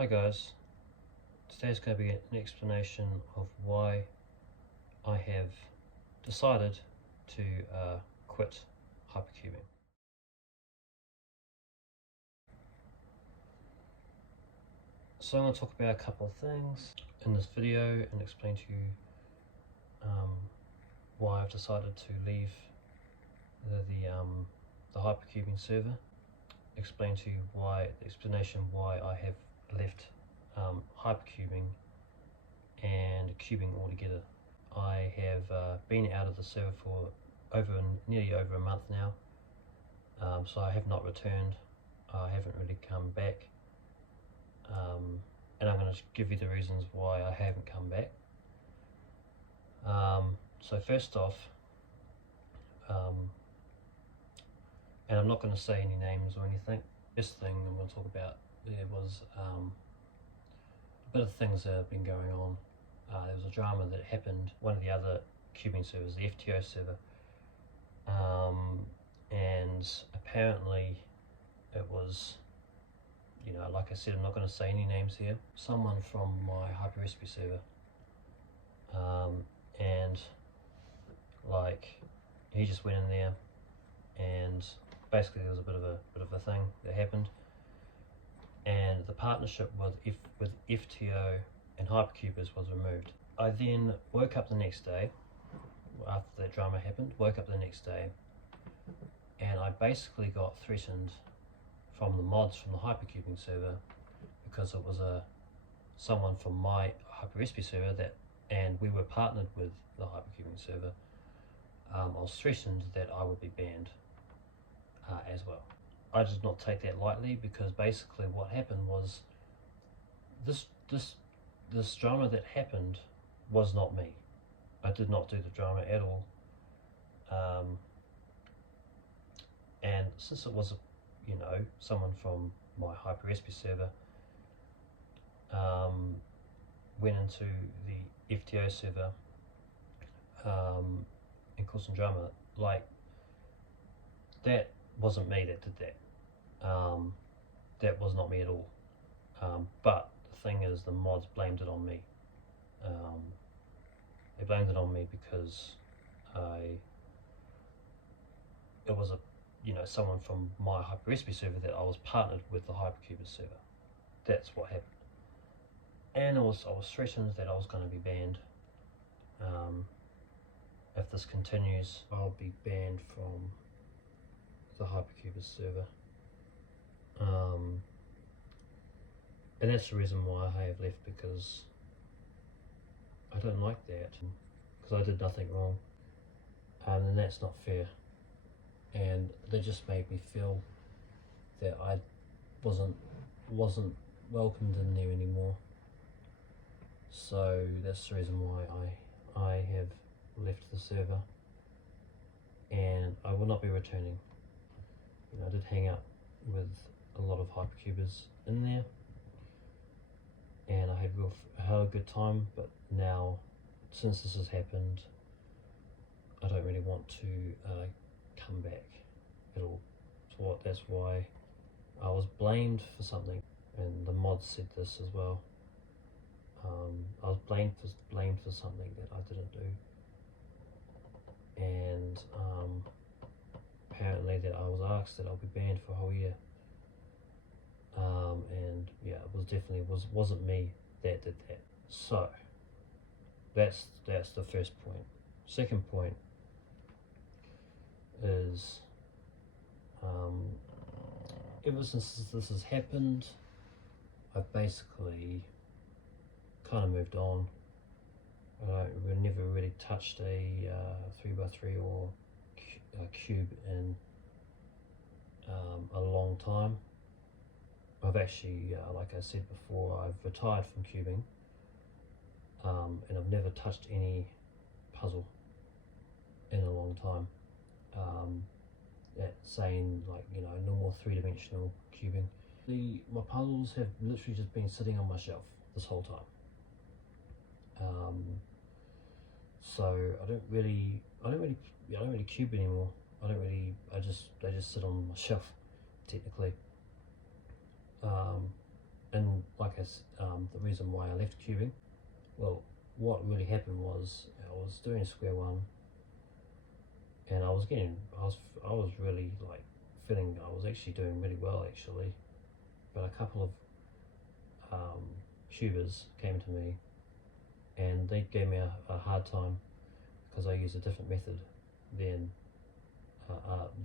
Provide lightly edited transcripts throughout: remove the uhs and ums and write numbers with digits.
Hi guys, today's going to be an explanation of why I have decided to quit hypercubing. So I'm going to talk about a couple of things in this video and explain to you why I've decided to leave the hypercubing server. Explain to you why I have left hypercubing and cubing altogether. I have been out of the server for nearly over a month now, so I have not returned. I haven't really come back, and I'm going to give you the reasons why I haven't come back. So first off, and I'm not going to say any names or anything. First thing I'm going to talk about, there was a bit of things that have been going on. There was a drama that happened, one of the other cubing servers, the FTO server, and apparently it was, like I said, I'm not going to say any names here, someone from my hypercube server, and like he just went in there, and basically there was a bit of a thing that happened, and the partnership with FTO and hypercubers was removed. I then woke up the next day, after that drama happened, and I basically got threatened from the mods from the hypercubing server, because it was someone from my hypercube server and we were partnered with the hypercubing server. I was threatened that I would be banned as well. I did not take that lightly, because basically what happened was this drama that happened was not me. I did not do the drama at all. And since it was someone from my hypercube server went into the FTO server and caused some drama, like, that wasn't me that did that. That was not me at all. But the thing is, the mods blamed it on me. They blamed it on me because it was someone from my hypercube server that I was partnered with the hypercube server. That's what happened. And I was threatened that I was going to be banned. If this continues, I'll be banned from the hypercube server. And that's the reason why I have left, because I don't like that, because I did nothing wrong, and that's not fair. And they just made me feel that I wasn't welcomed in there anymore. So that's the reason why I have left the server, and I will not be returning. I did hang out with a lot of hypercubers in there, and I had a good time, but now, since this has happened, I don't really want to come back at all. So that's why I was blamed for something, and the mods said this as well. I was blamed for something that I didn't do, and apparently that I was asked that I'll be banned for a whole year. And yeah, it wasn't me that did that. So that's the first point. Second point is, ever since this has happened, I've basically kind of moved on. We never really touched a 3x3 or a cube in a long time. I've actually, like I said before, I've retired from cubing, and I've never touched any puzzle in a long time. That's saying, like, normal three-dimensional cubing. My puzzles have literally just been sitting on my shelf this whole time. So I don't really cube anymore. They just sit on my shelf, technically. and like the reason why I left cubing, well, what really happened was I was doing square one, and I was really like feeling I was actually doing really well actually, but a couple of tubers came to me and they gave me a hard time because I used a different method than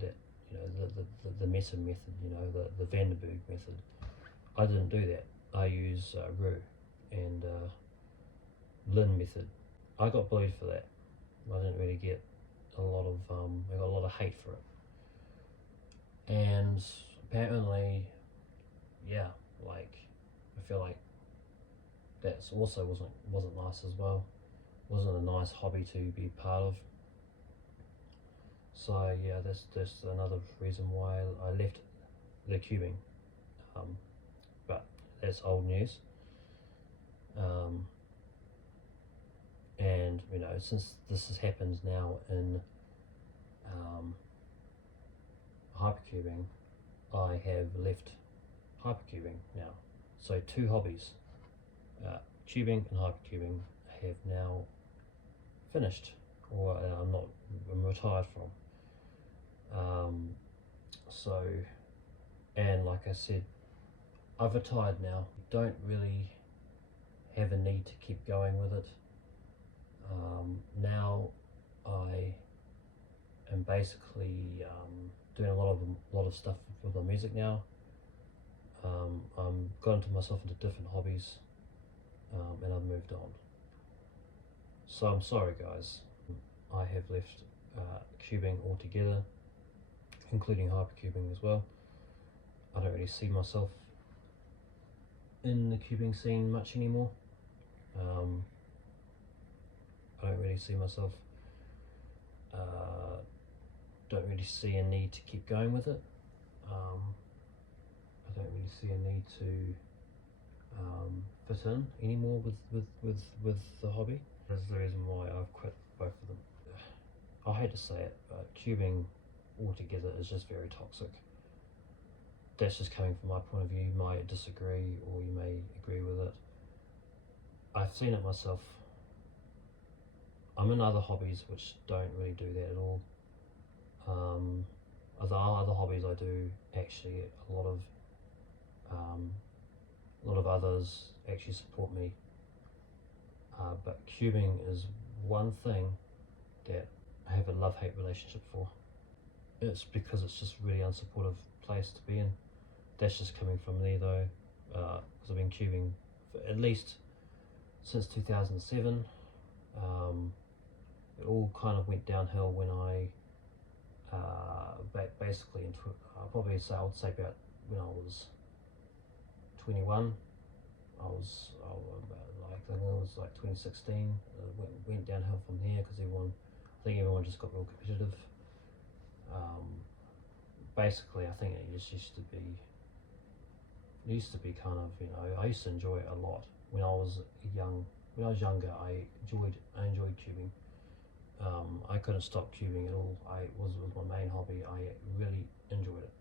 that, you know, the Messer method, you know, the Vanderberg method. I didn't do that. I use Rue and Lin method. I got bullied for that. I didn't really get a lot of I got a lot of hate for it, and apparently, yeah, like I feel like that's also wasn't nice as well. Wasn't a nice hobby to be part of. So yeah, that's another reason why I left the cubing. But that's old news. And you know, since this has happened now in hypercubing, I have left hypercubing now. So two hobbies, tubing and hypercubing, have now finished, or I'm retired from. So, and like I said, I've retired now. Don't really have a need to keep going with it. Now I am basically doing a lot of stuff with my music now. I'm got into myself into different hobbies, and I've moved on. So I'm sorry, guys. I have left cubing altogether, including hypercubing as well. I don't really see myself in the cubing scene much anymore. I don't really see myself, don't really see a need to keep going with it. I don't really see a need to fit in anymore with the hobby. That's the reason why I've quit both of them. I hate to say it, but cubing altogether is just very toxic. That's just coming from my point of view. You might disagree or you may agree with it. I've seen it myself. I'm in other hobbies which don't really do that at all. Other hobbies I do actually a lot of others actually support me. But cubing is one thing that I have a love-hate relationship for. It's because it's just really unsupportive place to be in. That's just coming from me though, because I've been cubing for at least since 2007. It all kind of went downhill when I basically I would say about when I was 21. I think it was like 2016. Went downhill from there because I think everyone just got real competitive. Basically, I think it used to be kind of, you know, I used to enjoy it a lot when I was younger. I enjoyed cubing. I couldn't stop cubing at all. It was my main hobby. I really enjoyed it,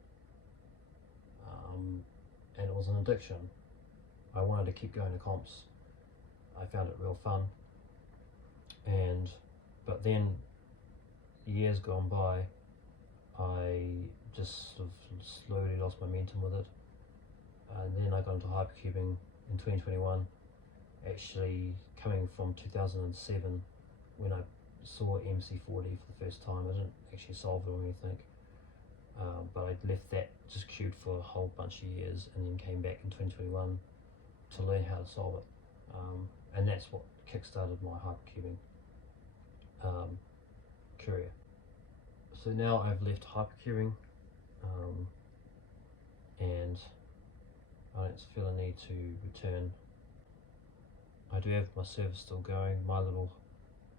and it was an addiction. I wanted to keep going to comps. I found it real fun, but then years gone by, I just sort of slowly lost momentum with it, and then I got into hypercubing in 2021. Actually, coming from 2007, when I saw MC40 for the first time. I didn't actually solve it or anything, but I left that just queued for a whole bunch of years, and then came back in 2021 to learn how to solve it, and that's what kickstarted my hypercubing career. So now I've left hypercubing, and I don't feel a need to return. I do have my server still going, my little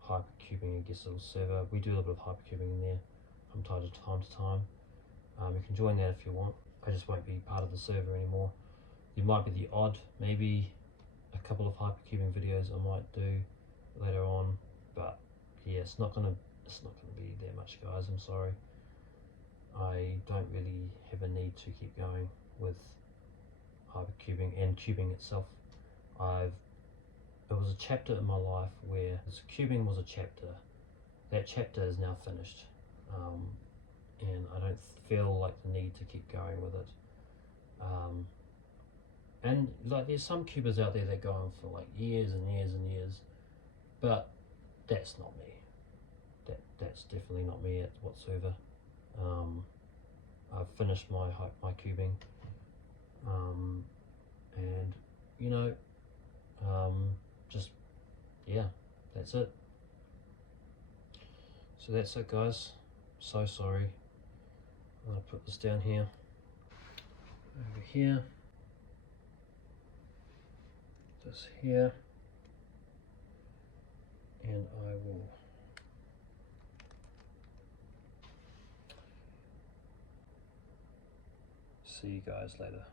hypercubing, I guess, little server. We do a little bit of hypercubing in there from time to time. You can join that if you want. I just won't be part of the server anymore. There might be the odd, maybe a couple of hypercubing videos I might do later on, but yeah, it's not gonna be that much, guys. I'm sorry. I don't really have a need to keep going with hypercubing and cubing itself. It was a chapter in my life where cubing was a chapter. That chapter is now finished, and I don't feel like the need to keep going with it. And like, there's some cubers out there that go on for like years and years and years, but that's not me. That's definitely not me whatsoever. I've finished my cubing, and you know, just yeah, that's it. So that's it, guys. So sorry. I'm gonna put this down here, over here, this here, and I will see you guys later.